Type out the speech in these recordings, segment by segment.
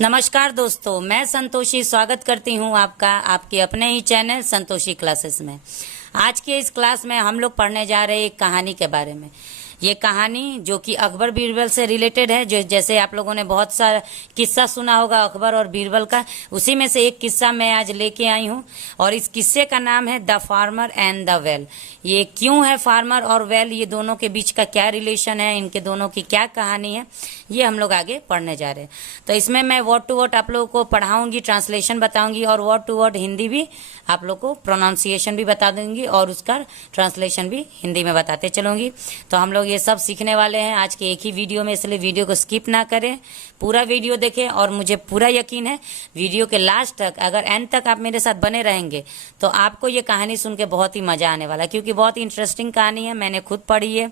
नमस्कार दोस्तों, मैं संतोषी स्वागत करती हूं आपका आपके अपने ही चैनल संतोषी क्लासेस में। आज के इस क्लास में हम लोग पढ़ने जा रहे हैं एक कहानी के बारे में। ये कहानी जो कि अकबर बीरबल से रिलेटेड है, जो जैसे आप लोगों ने बहुत सारा किस्सा सुना होगा अकबर और बीरबल का, उसी में से एक किस्सा मैं आज लेके आई हूँ। और इस किस्से का नाम है the farmer and the well. ये क्यों है फार्मर और वेल, ये दोनों के बीच का क्या रिलेशन है, इनके दोनों की क्या कहानी है, ये हम लोग आगे पढ़ने जा रहे हैं। तो इसमें मैं वर्ड टू वर्ड आप लोगों को पढ़ाऊंगी, ट्रांसलेशन बताऊंगी और वर्ड टू वर्ड हिंदी भी आप लोग को प्रोनाउंसिएशन भी बता दूंगी और उसका ट्रांसलेशन भी हिंदी में बताते चलूंगी। तो हम लोग ये सब सीखने वाले हैं आज के एक ही वीडियो में, इसलिए वीडियो को स्किप ना करें, पूरा वीडियो देखें। और मुझे पूरा यकीन है वीडियो के लास्ट तक, अगर एंड तक आप मेरे साथ बने रहेंगे तो आपको ये कहानी सुन के बहुत ही मजा आने वाला है, क्योंकि बहुत ही इंटरेस्टिंग कहानी है, मैंने खुद पढ़ी है,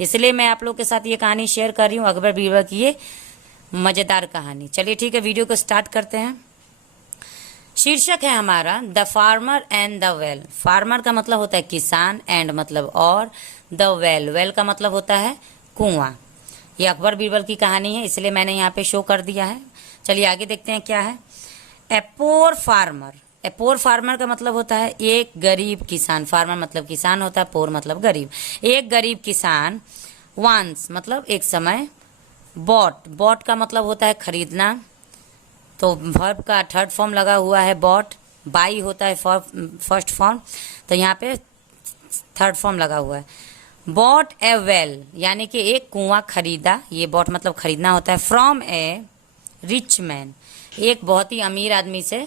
इसलिए मैं आप लोग के साथ ये कहानी शेयर कर रही हूँ, अकबर बीरबल की ये मजेदार कहानी। चलिए ठीक है, वीडियो को स्टार्ट करते हैं। शीर्षक है हमारा the farmer and the well. Farmer का मतलब होता है किसान, एंड मतलब और, द वेल, वेल का मतलब होता है कुआं। ये अकबर बीरबल की कहानी है, इसलिए मैंने यहाँ पे शो कर दिया है। चलिए आगे देखते हैं क्या है। ए पोर फार्मर। ए पोर फार्मर का मतलब होता है एक गरीब किसान। फार्मर मतलब किसान होता है, पोर मतलब गरीब। एक गरीब किसान वंस मतलब एक समय, बॉट, बॉट का मतलब होता है खरीदना, तो वर्ब का थर्ड फॉर्म लगा हुआ है बॉट, बाई होता है फर्स्ट फॉर्म, तो यहाँ पे थर्ड फॉर्म लगा हुआ है। बॉट ए वेल यानी कि एक कुआं खरीदा, ये बॉट मतलब खरीदना होता है। फ्रॉम ए रिच मैन, एक बहुत ही अमीर आदमी से,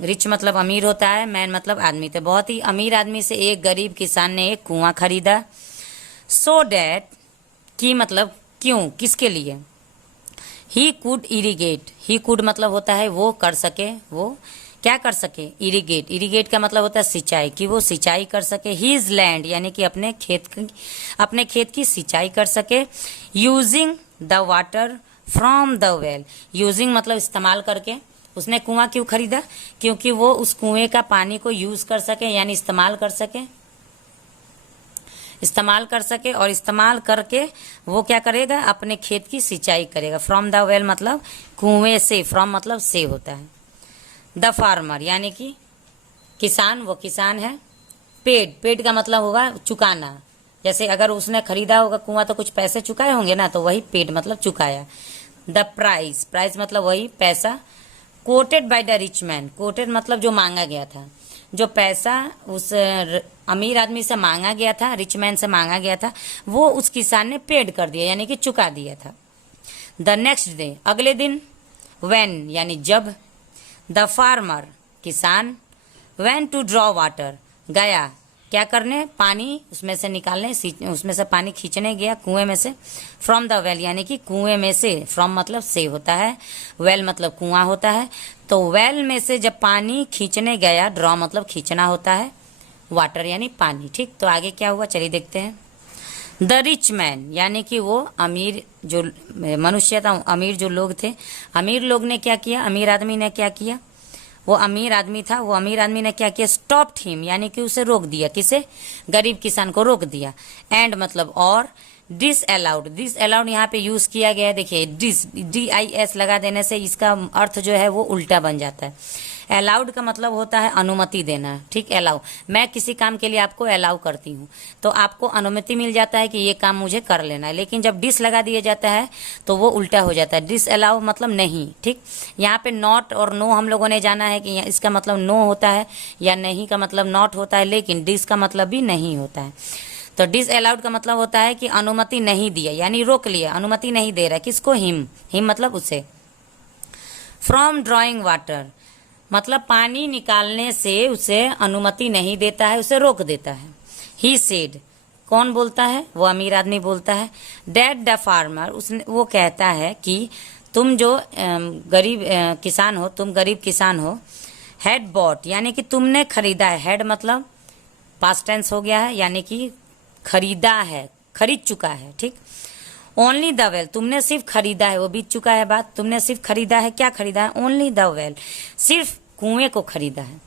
रिच मतलब अमीर होता है, मैन मतलब आदमी, तो बहुत ही अमीर आदमी से एक गरीब किसान ने एक कुआं खरीदा। सो डैट की मतलब क्यों, किसके लिए। He could irrigate, he could मतलब होता है वो कर सके, वो क्या कर सके, इरीगेट, इरीगेट का मतलब होता है सिंचाई, कि वो सिंचाई कर सके। हीज लैंड यानी कि अपने खेत की सिंचाई कर सके। Using the water from the well, using मतलब इस्तेमाल करके। उसने कुआं क्यों खरीदा, क्योंकि वो उस कुएं का पानी को यूज कर सके, यानी इस्तेमाल कर सके, इस्तेमाल कर सके, और इस्तेमाल करके वो क्या करेगा, अपने खेत की सिंचाई करेगा। फ्रॉम द वेल मतलब कुएं से, फ्रॉम मतलब से होता है। द फार्मर यानी कि किसान, वो किसान है। पेड, पेड का मतलब होगा चुकाना, जैसे अगर उसने खरीदा होगा कुआं तो कुछ पैसे चुकाए होंगे ना, तो वही पेड मतलब चुकाया। द प्राइस, प्राइस मतलब वही पैसा। Coated by the rich man, coated मतलब जो मांगा गया था, जो पैसा उस अमीर आदमी से मांगा गया था, रिच मैन से मांगा गया था, वो उस किसान ने पेड कर दिया यानी कि चुका दिया था। द नेक्स्ट डे, अगले दिन। व्हेन यानी जब। द फार्मर किसान। व्हेन टू ड्रॉ वाटर, गया क्या करने, पानी उसमें से निकालने, उसमें से पानी खींचने गया कुएं में से। फ्रॉम द वेल यानी कि कुएं में से, फ्रॉम मतलब से होता है, वेल मतलब कुआं होता है, तो वेल में से जब पानी खींचने गया, ड्रॉ मतलब खींचना होता है, वाटर यानी पानी। ठीक, तो आगे क्या हुआ चलिए देखते हैं। द रिच मैन यानी कि वो अमीर जो मनुष्य था, अमीर जो लोग थे, अमीर लोग ने क्या किया, अमीर आदमी ने क्या किया, वो अमीर आदमी था, वो अमीर आदमी ने क्या किया, स्टॉप्ड हिम यानी कि उसे रोक दिया, किसे, गरीब किसान को रोक दिया। एंड मतलब और। डिस अलाउड, डिस अलाउड यहाँ पे यूज किया गया है, देखिए डिस, DIS लगा देने से इसका अर्थ जो है वो उल्टा बन जाता है। अलाउड का मतलब होता है अनुमति देना, ठीक, अलाउ, मैं किसी काम के लिए आपको अलाउ करती हूँ तो आपको अनुमति मिल जाता है कि ये काम मुझे कर लेना है, लेकिन जब डिस लगा दिया जाता है तो वो उल्टा हो जाता है। डिस अलाउ मतलब नहीं, ठीक। यहाँ पे नॉट और नो हम लोगों ने जाना है कि इसका मतलब नो होता है या नहीं का मतलब नॉट होता है, लेकिन डिस का मतलब भी नहीं होता है। तो डिस अलाउड का मतलब होता है कि अनुमति नहीं दिया, यानी रोक लिया, अनुमति नहीं दे रहा, किसको, हिम, हिम मतलब उसे। फ्रॉम ड्रॉइंग वाटर मतलब पानी निकालने से उसे अनुमति नहीं देता है, उसे रोक देता है। ही सेड, कौन बोलता है, वो अमीर आदमी बोलता है। डैट द फार्मर, उसने, वो कहता है कि तुम जो गरीब किसान हो, तुम गरीब किसान हो। हैड बॉट यानी कि तुमने खरीदा है, हैड मतलब पास्ट टेंस हो गया है, यानी कि खरीदा है, खरीद चुका है, ठीक। ओनली द वेल, तुमने सिर्फ खरीदा है, वो बीत चुका है बात, तुमने सिर्फ खरीदा है, क्या खरीदा है, ओनली द वेल, सिर्फ कुएं को खरीदा है।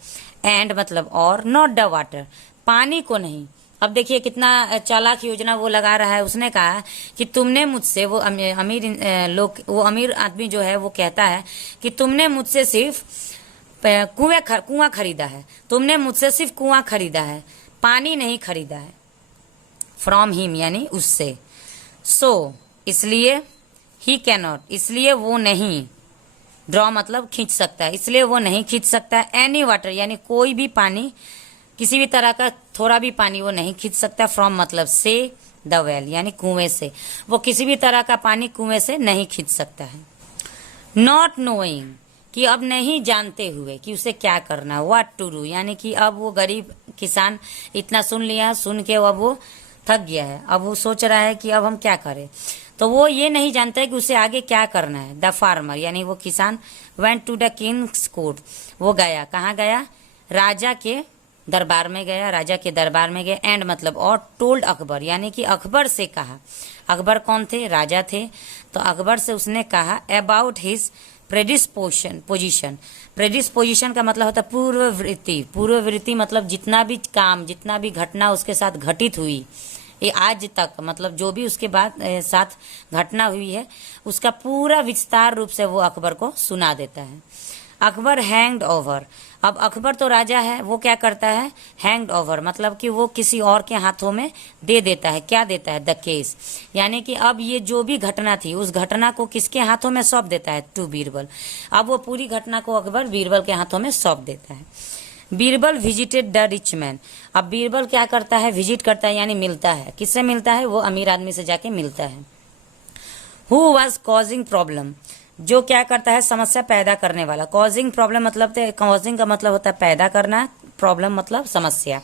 एंड मतलब और, नॉट द वाटर, पानी को नहीं, अब देखिए कितना चालाक योजना वो लगा रहा है। उसने कहा कि तुमने मुझसे, वो अमीर लोग, वो अमीर आदमी जो है वो कहता है कि तुमने मुझसे सिर्फ कुआं खरीदा है, तुमने मुझसे सिर्फ कुआं खरीदा है, पानी नहीं खरीदा है। फ्रॉम हिम यानी उससे। सो इसलिए, ही कैनॉट इसलिए वो नहीं, ड्रॉ मतलब खींच सकता है, इसलिए वो नहीं खींच सकता है। एनी वाटर यानी कोई भी पानी, किसी भी तरह का थोड़ा भी पानी वो नहीं खींच सकता। फ्रॉम मतलब से, द वेल यानी कुएं से, वो किसी भी तरह का पानी कुएं से नहीं खींच सकता है। नॉट नोइंग कि अब नहीं जानते हुए कि उसे क्या करना, व्हाट टू डू यानी कि अब वो गरीब किसान इतना सुन लिया, सुन के अब वो थक गया है, अब वो सोच रहा है कि अब हम क्या करें। तो वो ये नहीं जानता है कि उसे आगे क्या करना है। द फार्मर यानी वो किसान went to the king's court, वो गया, कहाँ गया, राजा के दरबार में गया, राजा के दरबार में गया। एंड मतलब और, टोल्ड अकबर यानी कि अकबर से कहा। अकबर कौन थे, राजा थे। तो अकबर से उसने कहा अबाउट हिज पोजीशन। प्रेडिस्पोजिशन का मतलब होता है पूर्ववृत्ति। पूर्ववृत्ति मतलब जितना भी काम, जितना भी घटना उसके साथ घटित हुई ये आज तक, मतलब जो भी उसके बाद साथ घटना हुई है उसका पूरा विस्तार रूप से वो अकबर को सुना देता है। अकबर हैंग्ड ओवर, अब अकबर तो राजा है, वो क्या करता है, हैंग्ड ओवर मतलब कि वो किसी और के हाथों में दे देता है। क्या देता है, द केस यानी कि अब ये जो भी घटना थी उस घटना को किसके हाथों में सौंप देता है, टू बीरबल। अब वो पूरी घटना को अकबर बीरबल के हाथों में सौंप देता है। Birbal visited the rich man, अब बीरबल क्या करता है, विजिट करता है यानी मिलता है। किससे मिलता है, वो अमीर आदमी से जाके मिलता है। हु वॉज कॉजिंग प्रॉब्लम, जो क्या करता है, समस्या पैदा करने वाला। कॉजिंग प्रॉब्लम मतलब, कॉजिंग का मतलब होता है पैदा करना, प्रॉब्लम मतलब समस्या।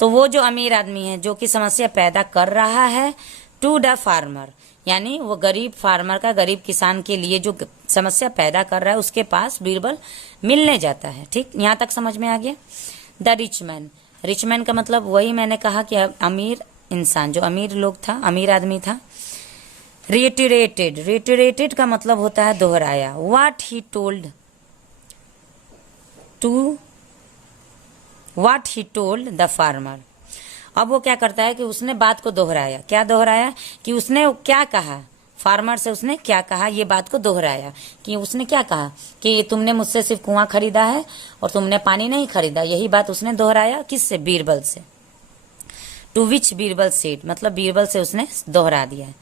तो वो जो अमीर आदमी है जो कि समस्या पैदा कर रहा है, टू द फार्मर यानी वो गरीब फार्मर का, गरीब किसान के लिए जो समस्या पैदा कर रहा है उसके पास बीरबल मिलने जाता है। ठीक, यहाँ तक समझ में आ गया। The rich man, rich man का मतलब वही मैंने कहा कि अमीर इंसान, जो अमीर लोग था, अमीर आदमी था। रेटरेटेड का मतलब होता है दोहराया। What he told the farmer, अब वो क्या करता है कि उसने बात को दोहराया। क्या दोहराया, कि उसने क्या कहा, फार्मर से उसने क्या कहा, ये बात को दोहराया कि उसने क्या कहा कि तुमने मुझसे सिर्फ कुआं खरीदा है और तुमने पानी नहीं खरीदा। यही बात उसने दोहराया, किससे, बीरबल से। टू विच बीरबल सेड मतलब बीरबल से उसने दोहरा दिया है।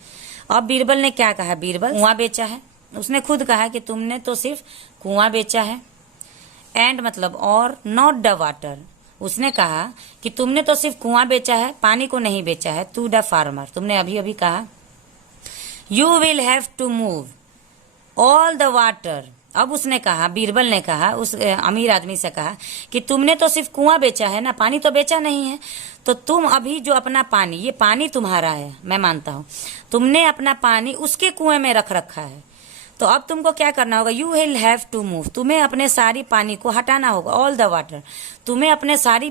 अब बीरबल ने क्या कहा, बीरबल कुआं बेचा है, उसने खुद कहा कि तुमने तो सिर्फ कुआं बेचा है। एंड मतलब और, नॉट द वाटर, उसने कहा कि तुमने तो सिर्फ कुआं बेचा है, पानी को नहीं बेचा है। टू द फार्मर, तुमने अभी अभी कहा। You will have to move all the water, अब उसने कहा, बीरबल ने कहा, उस अमीर आदमी से कहा कि तुमने तो सिर्फ कुआं बेचा है ना, पानी तो बेचा नहीं है। तो तुम अभी जो अपना पानी, ये पानी तुम्हारा है, मैं मानता हूं, तुमने अपना पानी उसके कुएं में रख रखा है। तो अब तुमको क्या करना होगा, you will have to move, तुम्हें अपने सारी पानी को हटाना होगा। ऑल द वाटर, तुम्हें अपने सारे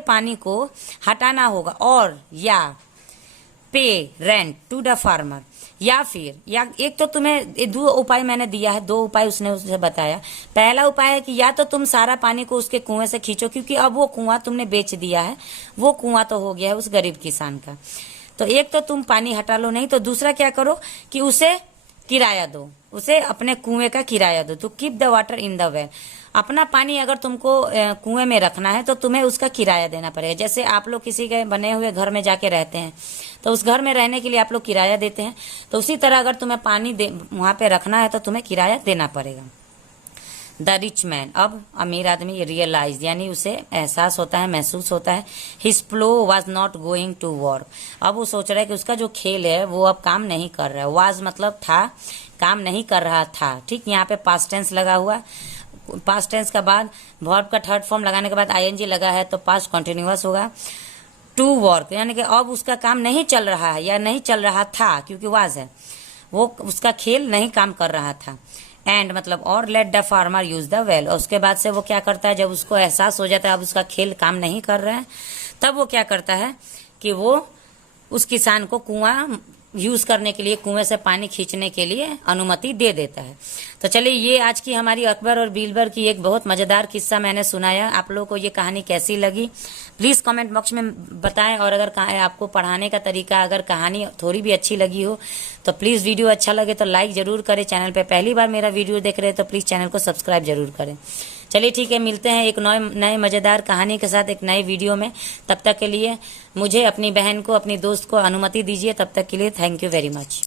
पानी को हटाना होगा। और या पे रेंट टू द फार्मर, या फिर, या एक तो तुम्हें दो उपाय मैंने दिया है, दो उपाय उसने उसे बताया। पहला उपाय है कि या तो तुम सारा पानी को उसके कुएं से खींचो, क्योंकि अब वो कुआं तुमने बेच दिया है, वो कुआं तो हो गया है उस गरीब किसान का। तो एक तो तुम पानी हटा लो, नहीं तो दूसरा क्या करो कि उसे किराया दो, उसे अपने कुएं का किराया दो। तो keep the water in the well, अपना पानी अगर तुमको कुएं में रखना है तो तुम्हें उसका किराया देना पड़ेगा। जैसे आप लोग किसी के बने हुए घर में जाके रहते हैं तो उस घर में रहने के लिए आप लोग किराया देते हैं, तो उसी तरह अगर तुम्हें पानी वहां पे रखना है तो तुम्हें किराया देना पड़ेगा। द रिच मैन, अब अमीर आदमी रियलाइज यानी उसे एहसास होता है, महसूस होता है। His plough was not going to work, अब वो सोच रहा है कि उसका जो खेल है वो अब काम नहीं कर रहा है। वाज मतलब था, काम नहीं कर रहा था। ठीक, यहाँ पे पास्ट टेंस लगा हुआ, पास्ट टेंस का बाद वर्ब का थर्ड फॉर्म लगाने के बाद आईएनजी लगा है तो पास्ट कंटिन्यूअस होगा। टू वर्क यानी कि अब उसका काम नहीं चल रहा है या नहीं चल रहा था, क्योंकि वाज है, वो उसका खेल नहीं काम कर रहा था। एंड मतलब और, let the farmer use the well, और उसके बाद से वो क्या करता है, जब उसको एहसास हो जाता है अब उसका खेल काम नहीं कर रहा है, तब वो क्या करता है कि वो उस किसान को कुआं यूज करने के लिए, कुएं से पानी खींचने के लिए अनुमति दे देता है। तो चलिए, ये आज की हमारी अकबर और बीरबल की एक बहुत मजेदार किस्सा मैंने सुनाया। आप लोगों को ये कहानी कैसी लगी प्लीज कमेंट बॉक्स में बताएं। और अगर आपको पढ़ाने का तरीका, अगर कहानी थोड़ी भी अच्छी लगी हो तो प्लीज, वीडियो अच्छा लगे तो लाइक जरूर करें। चैनल पे पहली बार मेरा वीडियो देख रहे हैं तो प्लीज चैनल को सब्सक्राइब जरूर करें। चलिए ठीक है, मिलते हैं एक नए मजेदार कहानी के साथ एक नए वीडियो में। तब तक के लिए मुझे, अपनी बहन को, अपनी दोस्त को अनुमति दीजिए। तब तक के लिए थैंक यू वेरी मच।